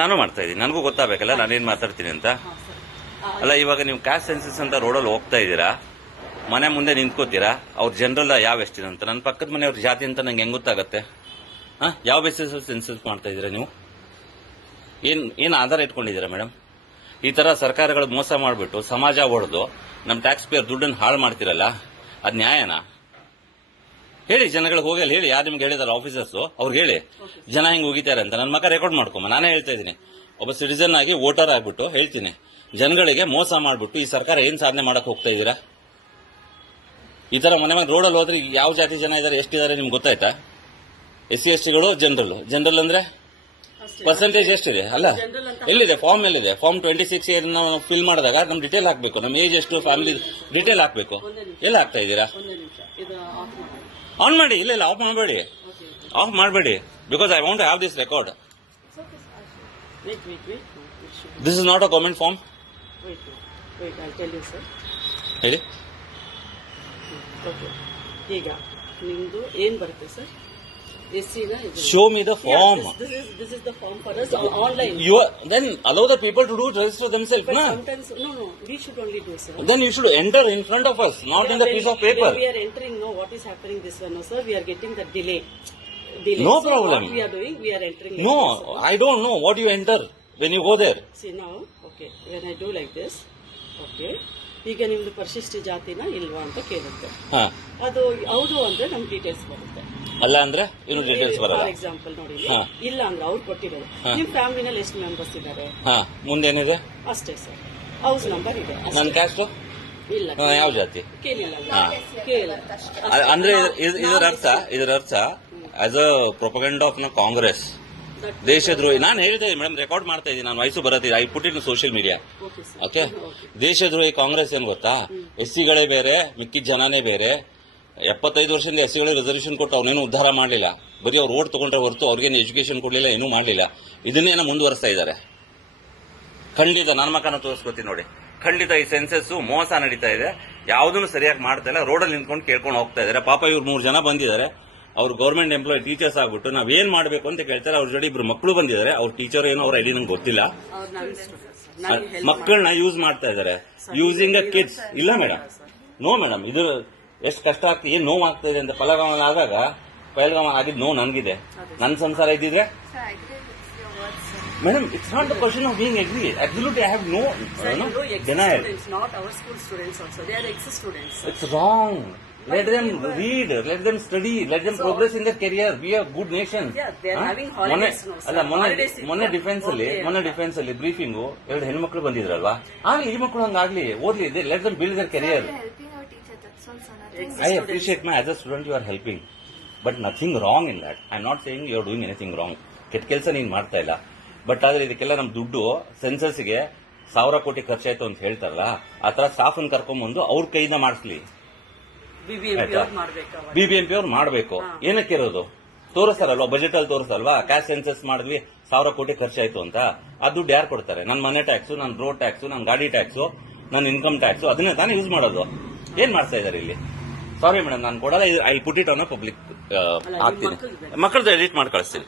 ನಾನು ಮಾಡ್ತಾ ಇದ್ದೀನಿ. ನನಗೂ ಗೊತ್ತಾಗಬೇಕಲ್ಲ ನಾನೇನು ಮಾತಾಡ್ತೀನಿ ಅಂತ. ಅಲ್ಲ, ಇವಾಗ ನೀವು ಕ್ಯಾಸ್ಟ್ ಸೆನ್ಸಸ್ ಅಂತ ರೋಡಲ್ಲಿ ಹೋಗ್ತಾ ಇದ್ದೀರಾ, ಮನೆ ಮುಂದೆ ನಿಂತ್ಕೋತೀರಾ, ಅವ್ರ ಜನರಲ್ ಯಾವ ಎಷ್ಟಿದೆ ಅಂತ. ನನ್ನ ಪಕ್ಕದ ಮನೆಯವ್ರ ಜಾತಿ ಅಂತ ನಂಗೆ ಹೆಂಗ್ ಗೊತ್ತಾಗತ್ತೆ? ಯಾವ ಬೇಸಿಸ್ ಸೆನ್ಸಸ್ ಮಾಡ್ತಾ ಇದ್ದೀರಾ ನೀವು? ಏನ್ ಆಧಾರ ಇಟ್ಕೊಂಡಿದ್ದೀರಾ ಮೇಡಮ್? ಈ ತರ ಸರ್ಕಾರಗಳು ಮೋಸ ಮಾಡಿಬಿಟ್ಟು ಸಮಾಜ ಹೊಡೆದು ನಮ್ಮ ಟ್ಯಾಕ್ಸ್ ಪೇಯರ್ ದುಡ್ಡನ್ನು ಹಾಳು ಮಾಡ್ತಿರಲ್ಲ, ಅದ್ ನ್ಯಾಯನಾ? ಹೇಳಿ ಜನಗಳಿಗೆ ಹೋಗಿ ಹೇಳಿ. ಯಾರು ನಿಮ್ಗೆ ಹೇಳಿದಾರೆ ಆಫೀಸರ್ಸ್? ಅವ್ರಿಗೆ ಹೇಳಿ ಜನ ಹಿಂಗ್ ಹೋಗಿದ್ದಾರೆ ಅಂತ. ನನ್ನ ಮಕ್ಕ ರೆಕಾರ್ಡ್ ಮಾಡ್ಕೊಂಬ. ನಾನೇ ಹೇಳ್ತಾ ಇದ್ದೀನಿ, ಒಬ್ಬ ಸಿಟಿಸನ್ ಆಗಿ ವೋಟರ್ ಆಗ್ಬಿಟ್ಟು ಹೇಳ್ತೀನಿ, ಜನಗಳಿಗೆ ಮೋಸ ಮಾಡ್ಬಿಟ್ಟು ಈ ಸರ್ಕಾರ ಏನ್ ಸಾಧನೆ ಮಾಡಕ್ ಹೋಗ್ತಾ ಇದ್ದೀರಾ? ಈ ತರ ಮನೆ ಮನೆ ರೋಡಲ್ಲಿ ಹೋದ್ರೆ ಯಾವ ಜಾತಿ ಜನ ಇದಾರೆ, ಎಷ್ಟಿದ್ದಾರೆ ನಿಮ್ಗೆ ಗೊತ್ತಾಯ್ತಾ? SC STಗಳು ಜನರಲ್ ಅಂದ್ರೆ ಪರ್ಸೆಂಟೇಜ್ ಎಷ್ಟಿದೆ? ಅಲ್ಲ, ಎಲ್ಲಿದೆ ಫಾರ್ಮ್? ಎಲ್ಲಿದೆ ಫಾರ್ಮ್? 26 ನಾವು ಫಿಲ್ ಮಾಡಿದಾಗ ನಮ್ ಡಿಟೇಲ್ ಹಾಕ್ಬೇಕು, ನಮ್ ಏಜ್ ಎಷ್ಟು, ಫ್ಯಾಮಿಲಿ ಡಿಟೇಲ್ ಹಾಕ್ಬೇಕು. ಎಲ್ಲ ಹಾಕ್ತಾ ಇದ್ದೀರಾ? ಆನ್ ಮಾಡಿ. ಇಲ್ಲ ಆಫ್ ಮಾಡಬೇಡಿ. Because I want to have this record. This is not a government form. ಹೇಳಿ. ಈಗ ನಿಮ್ದು ಏನ್ ಬರುತ್ತೆ sir? Show me the form. Yeah, this is the form for us online. Then allow the people to register themselves. But sometimes, no, we should only do, sir. Then you should enter in front of us, not in the piece of paper. When we are entering, no, what is happening this one, no, sir? We are getting the delay. No so problem. What we are doing, we are entering. No, like this, I don't know what you enter when you go there. See now, okay, when I do like this, okay. ಈಗ ನಿಮ್ದು ಪರಿಶಿಷ್ಟ ಜಾತಿನ ಇಲ್ವಾ ಅಂತ ಕೇಳುತ್ತೆ. ಅದು ಹೌದು ಅಂದ್ರೆ ನಮ್ ಡೀಟೇಲ್ಸ್ ಬರುತ್ತೆ. ಅಲ್ಲ ಅಂದ್ರೆ ಏನು ಡೀಟೇಲ್ಸ್ ಬರಲ್ಲ. ಫಾರ್ ಎಕ್ಸಾಂಪಲ್ ನೋಡಿ, ಇಲ್ಲ ಅಂದ್ರೆ ಅವ್ರು ಕೊಟ್ಟಿರೋದು ನಿಮ್ ಫ್ಯಾಮಿಲಿನಲ್ಲಿ ಎಷ್ಟು ಮೆಂಬರ್ಸ್ ಇದ್ದಾರೆ, ಮುಂದೇನಿದೆ ಅಷ್ಟೇ ಸರ್. ಹೌಸ್ ನಂಬರ್ ಇದೆ. ನನ್ನ ಕ್ಯಾಸ್ಟ್ ಇಲ್ಲ, ಯಾವ ಜಾತಿ ಕೇಳಿಲ್ಲ. ಅಂದ್ರೆ ಇದರ ಅರ್ಥ as a propaganda of Congress, ದೇಶದ್ರೋಹಿ. ನಾನು ಹೇಳ್ತಾ ಇದ್ದೀನಿ ಮೇಡಮ್, ರೆಕಾರ್ಡ್ ಮಾಡ್ತಾ ಇದ್ದೀನಿ, ನಾನು ವಯಸ್ಸು ಬರತ್ತಿದೆ. I put in social media. Okay, ದೇಶದ್ರೋಹಿ ಕಾಂಗ್ರೆಸ್ ಏನ್ ಗೊತ್ತಾ? SCಗಳೇ ಬೇರೆ, ಮಿಕ್ಕಿದ ಜನನೇ ಬೇರೆ. 75 ವರ್ಷದಿಂದ SCಗಳಿಗೆ ರಿಸರ್ವೇಶನ್ ಕೊಟ್ಟು ಅವನೇನು ಉದ್ಧಾರ ಮಾಡಲಿಲ್ಲ. ಬರೀ ಅವ್ರು ಓಟ್ ತಗೊಂಡ್ರೆ ಹೊರತು ಅವ್ರಿಗೇನು ಎಜುಕೇಶನ್ ಕೊಡಲಿಲ್ಲ, ಏನೂ ಮಾಡಲಿಲ್ಲ. ಇದನ್ನೇನೋ ಮುಂದುವರಿಸ್ತಾ ಇದ್ದಾರೆ. ಖಂಡಿತ ನನ್ನ ಮಕ್ಕಳನ್ನ ತೋರಿಸ್ಕೊತೀನಿ ನೋಡಿ. ಖಂಡಿತ ಈ ಸೆನ್ಸಸ್ ಮೋಸ ನಡೀತಾ ಇದೆ, ಯಾವುದನ್ನು ಸರಿಯಾಗಿ ಮಾಡ್ತಾ ಇಲ್ಲ. ರೋಡಲ್ಲಿ ನಿಂತ್ಕೊಂಡು ಕೇಳ್ಕೊಂಡು ಹೋಗ್ತಾ ಇದ್ದಾರೆ. ಪಾಪ ಇವ್ರು 3 ಜನ ಬಂದಿದ್ದಾರೆ, ಅವ್ರು ಗೌರ್ಮೆಂಟ್ ಎಂಪ್ಲಾಯ್ ಟೀಚರ್ಸ್ ಆಗ್ಬಿಟ್ಟು ನಾವೇನ್ ಮಾಡಬೇಕು ಅಂತ ಕೇಳ್ತಾರೆ. ಅವ್ರ ಜೊತೆ 2 ಮಕ್ಕಳು ಬಂದಿದ್ದಾರೆ. ಅವ್ರ ಟೀಚರ್ ಏನೋ ಅವ್ರ ಐಡಿ ನಂಗೆ ಗೊತ್ತಿಲ್ಲ. ಮಕ್ಕಳನ್ನ ಯೂಸ್ ಮಾಡ್ತಾ ಇದ್ದಾರೆ, ಯೂಸಿಂಗ್ ಅ ಕಿಡ್ಸ್. ಇಲ್ಲ ಮೇಡಮ್, ನೋ ಮೇಡಮ್, ಇದು ಎಷ್ಟು ಕಷ್ಟ ಆಗ್ತದೆ, ಏನ್ ನೋವು ಆಗ್ತಾ ಇದೆ ಅಂತ. ಪಹಲ್ಗಾಮ್ ಆಗಿದ್ ನೋವು ನನ್ಗಿದೆ. ನನ್ನ ಸಂಸಾರ ಇದ್ದಿದ್ರೆ madam, it's not the question of being agree. Absolutely I have no denial. It's wrong. Let them read, let them study, let them progress in their career. We are good nation. Yeah, they are having holidays. ಮೊನ್ನೆ defence ಅಲ್ಲಿ ಬ್ರೀಫಿಂಗು 2 ಹೆಣ್ಮಕ್ಳು ಬಂದಿದ್ರಲ್ವಾ? ಆಗ್ಲಿ, ಈ ಮಕ್ಕಳು ಹಂಗಾಗ್ಲಿ, ಓದ್ಲಿ. Let them build their career. I appreciate as a student you are helping, but nothing wrong in that. I am not saying you are doing anything wrong. ಕೆಟ್ಟ ಕೆಲಸ ನೀನ್ ಮಾಡ್ತಾ ಇಲ್ಲ. ಬಟ್ ಆದ್ರೆ ಇದಕ್ಕೆಲ್ಲ ನಮ್ ದುಡ್ಡು ಸೆನ್ಸಸ್ಗೆ 1000 ಕೋಟಿ ಖರ್ಚಾಯ್ತು ಅಂತ ಹೇಳ್ತಾರಲ್ಲ, ಆ ತರ ಸ್ಟಾಫ್ ಕರ್ಕೊಂಡ್ಬಂದು ಅವ್ರ ಕೈಯಿಂದ ಮಾಡಿಸ್ಲಿ. BBMP ಅವ್ರು ಮಾಡಬೇಕು. ಏನಕ್ಕೆ ಇರೋದು? ತೋರಿಸ್ತಾರಲ್ವಾ, ಬಜೆಟ್ ಅಲ್ಲಿ ತೋರಿಸಲ್ವಾ, ಕ್ಯಾಶ್ ಸೆನ್ಸಸ್ ಮಾಡಿದ್ವಿ 1000 ಕೋಟಿ ಖರ್ಚಾಯ್ತು ಅಂತ. ಆ ದುಡ್ಡು ಯಾರು ಕೊಡ್ತಾರೆ? ನನ್ನ ಮನೆ ಟ್ಯಾಕ್ಸ್, ನನ್ನ ರೋಡ್ ಟ್ಯಾಕ್ಸ್, ನನ್ನ ಗಾಡಿ ಟ್ಯಾಕ್ಸ್, ನನ್ನ ಇನ್ಕಮ್ ಟ್ಯಾಕ್ಸ್, ಅದನ್ನೇ ತಾನೇ ಯೂಸ್ ಮಾಡೋದು. ಏನ್ ಮಾಡ್ತಾ ಇದಾರೆ ಇಲ್ಲಿ? ಸಾರಿ ಮೇಡಮ್, ನಾನು ಕೊಡಲ್ಲ. I put it on public ಹಾಕ್ತೀನಿ. ಮಕ್ಕಳದ್ದು ಎಡಿಟ್ ಮಾಡಿ ಕಳಿಸ್ತೀನಿ.